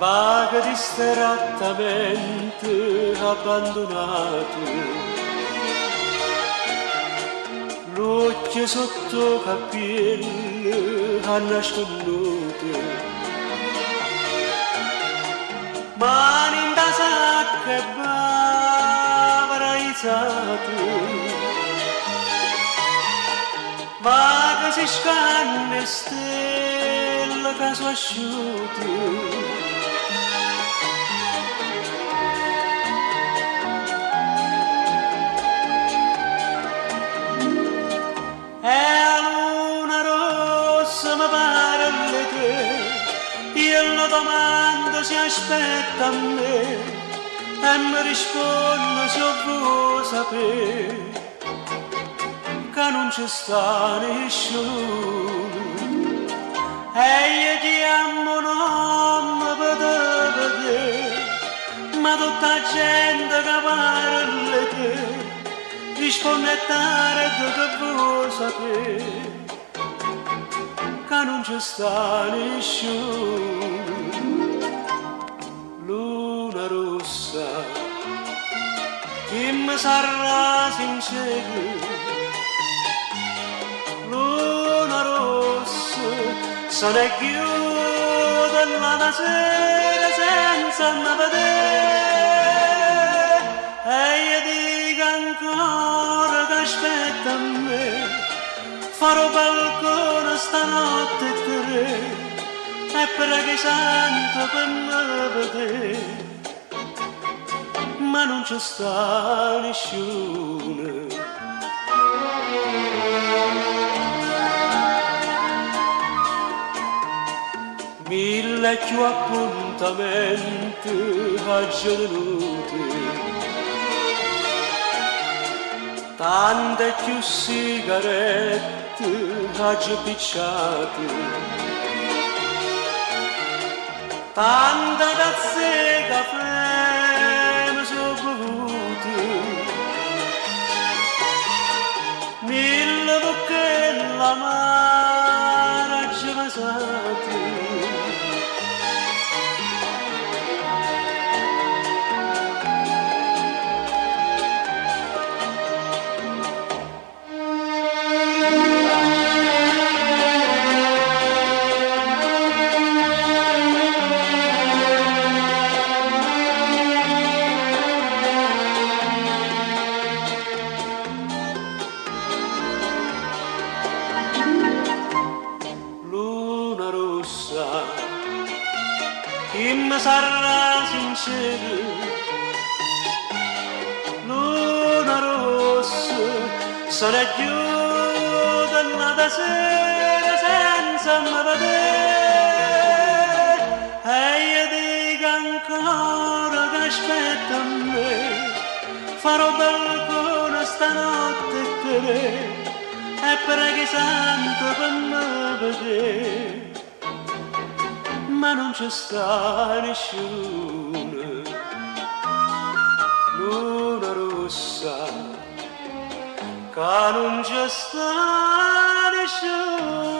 vaga distrattamente abbandonato, l'occhio sotto capelli a nasconduto, mani in da sacca e bavera izzate, vaga si scanne stelle caso asciutte. Domanda si aspetta a me e mi risponde se ho vuoi sapere che non ci sta nessuno e io ti amo non mi potete vedere ma tutta la gente che parla di te risponde tardi che vuoi sapere che non ci sta nessuno. Luna rossa, chi mi sarà sincero? Luna rossa, se ne chiude la sera senza me vedere e io dico ancora che aspetta a me, farò balcone stanotte e tre e preghi santo per me vedere, ma non ci sta nessuno. Mille più appuntamenti aggiornati, tante più sigarette aggioppicciate, tante tazze caffè mi sono bevuti, mille bocche l'amara gemasati. Chi mi sarà sincero, luna rossa, se ne chiude la sera senza me vedere e io dico ancora che aspetta a me, farò balcone stanotte e tre e preghi santo per me vedere, ma non ci sta nessuno. Luna rossa, che non ci sta nessuno.